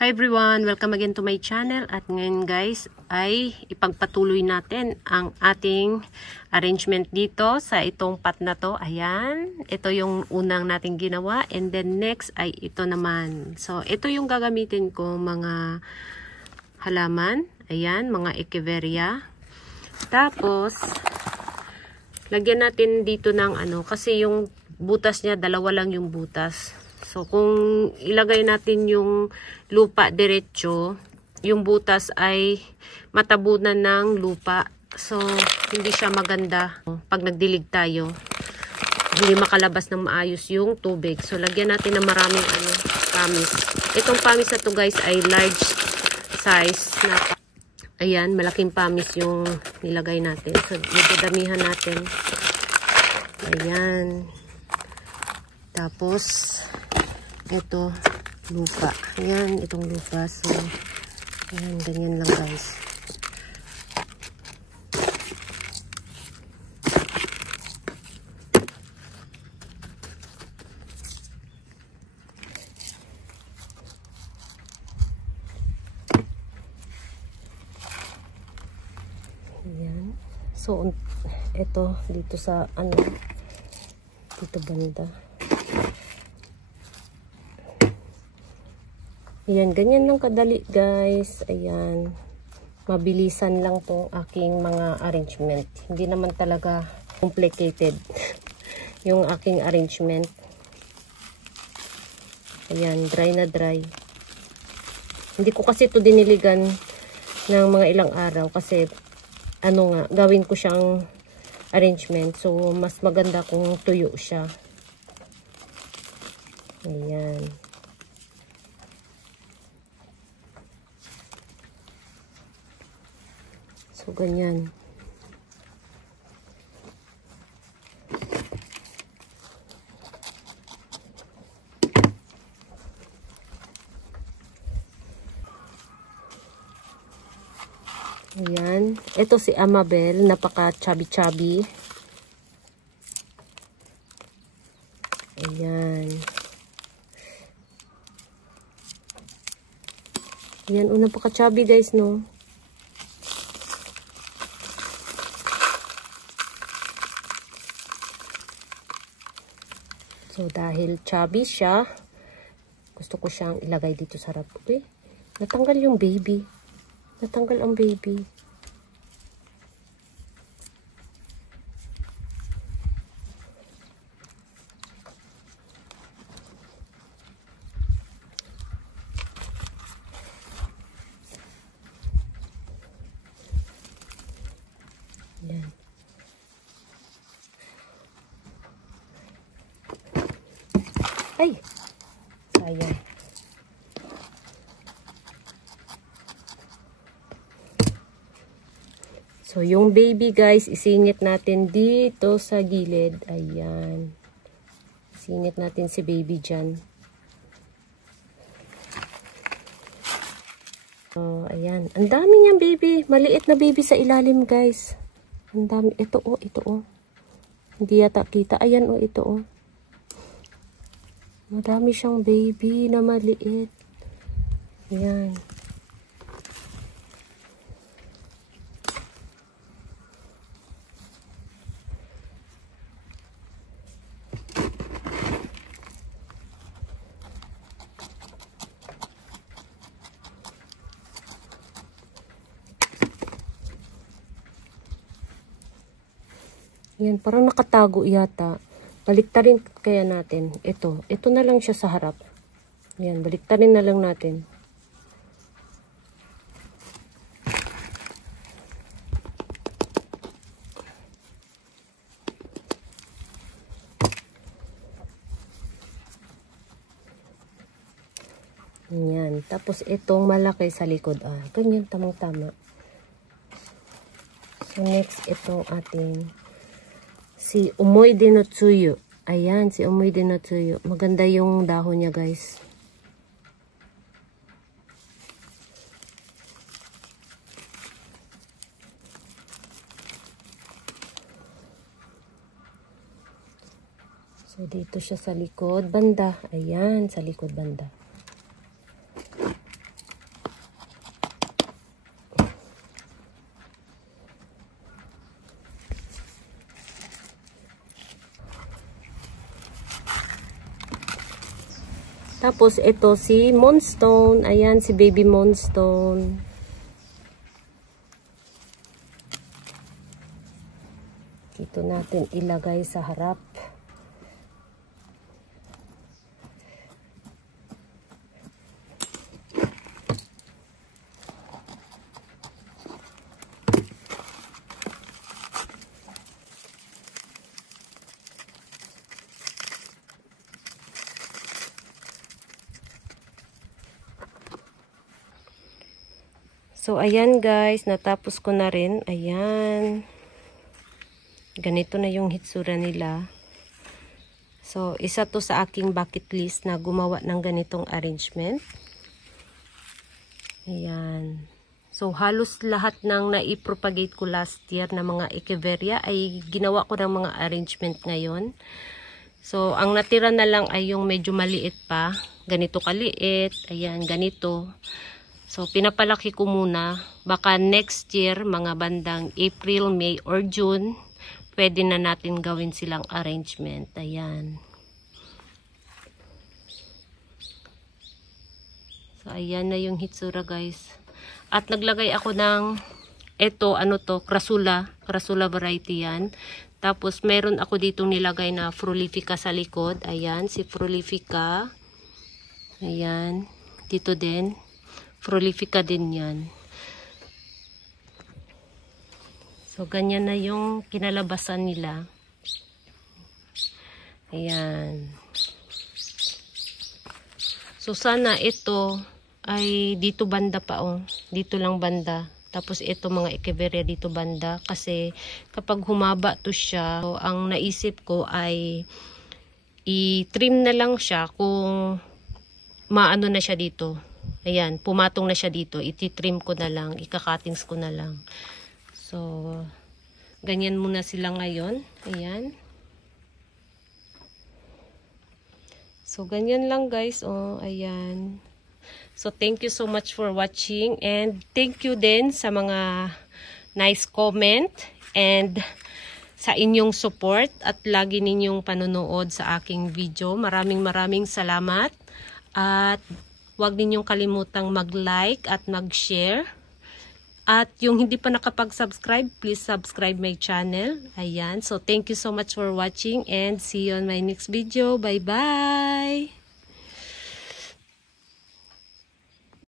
Hi everyone! Welcome again to my channel. At ngayon guys ay ipagpatuloy natin ang ating arrangement dito sa itong pot na to. Ayan. Ito yung unang nating ginawa. And then next ay ito naman. So ito yung gagamitin ko mga halaman. Ayan. Mga echeveria. Tapos lagyan natin dito ng kasi yung butas niya, dalawa lang yung butas. So, kung ilagay natin yung lupa diretso, yung butas ay matabunan ng lupa. So, hindi siya maganda. Pag nagdilig tayo, hindi makalabas ng maayos yung tubig. So, lagyan natin ng maraming pamis. Itong pamis na to guys ay large size. Ayan, malaking pamis yung nilagay natin. So, dadamihan natin. Ayan. Tapos, ito, lupa. Ayan, itong lupa. So, ayan, ganyan lang guys. Ayan. So, ito, dito sa, dito banda. Ayan, ganyan lang kadali guys. Ayan. Mabilisan lang tong aking mga arrangement. Hindi naman talaga complicated yung aking arrangement. Ayan, dry na dry. Hindi ko kasi ito diniligan ng mga ilang araw kasi gawin ko siyang arrangement. So, mas maganda kung tuyo siya. Ayan. So, ganyan. Ayan. Ito si Amabel. Napaka-chubby-chubby. Ayan. Ayan. Napaka-chubby guys, no? So, dahil chubby siya, gusto ko siyang ilagay dito sa harap. Okay? Natanggal yung baby. Natanggal ang baby. Yan. Ay! Sayang. So, yung baby guys, isingit natin dito sa gilid. Ayan. Isingit natin si baby dyan. Oh, ayan. Ang dami niyang baby. Maliit na baby sa ilalim guys. Ang dami. Ito oh, ito oh. Hindi yata kita. Ayan oh, ito oh. Madami siyang baby na maliit. Ayan. Ayan, parang nakatago yata. Baliktarin kaya natin. Ito na lang siya sa harap. Ayan, baliktarin na lang natin. Ayan, tapos itong malaki sa likod. Ganyan, tamang-tama. So, next, itong ating si Omoide no Tsuyu. Ayan, si Omoide no Tsuyu. Maganda yung dahon niya, guys. So, dito siya sa likod banda. Ayan, sa likod banda. Tapos ito si Moonstone. Ayan, si Baby Moonstone. Dito natin ilagay sa harap. So, ayan guys, natapos ko na rin. Ayan. Ganito na yung hitsura nila. So, isa to sa aking bucket list na gumawa ng ganitong arrangement. Ayan. So, halos lahat ng naipropagate ko last year na mga echeveria ay ginawa ko ng mga arrangement ngayon. So, ang natira na lang ay yung medyo maliit pa. Ganito kaliit. Ayan, ganito. So, pinapalaki ko muna. Baka next year, mga bandang April, May, or June, pwede na natin gawin silang arrangement. Ayan. So, ayan na yung hitsura, guys. At naglagay ako ng, ito, ano to, Crassula. Crassula variety yan. Tapos, meron ako ditong nilagay na Frolifica sa likod. Ayan, si Frolifica. Ayan. Dito din. Frolifica din yan. So, ganyan na yung kinalabasan nila. Ayan. So, sana ito ay dito banda pa, oh. Dito lang banda. Tapos, ito mga echeveria dito banda. Kasi, kapag humaba to siya, so, ang naisip ko ay i-trim na lang siya kung maano na siya dito. Ayan, pumatong na siya dito. Iti-trim ko na lang, ika-cuttings ko na lang. So, ganyan muna sila ngayon. Ayan. So, ganyan lang guys. Oh, ayan. So, thank you so much for watching. And thank you din sa mga nice comment. And sa inyong support. At lagi ninyong panonood sa aking video. Maraming salamat. At huwag ninyong kalimutang mag-like at mag-share. At yung hindi pa nakapag-subscribe, please subscribe my channel. Ayan. So, thank you so much for watching and see you on my next video. Bye-bye!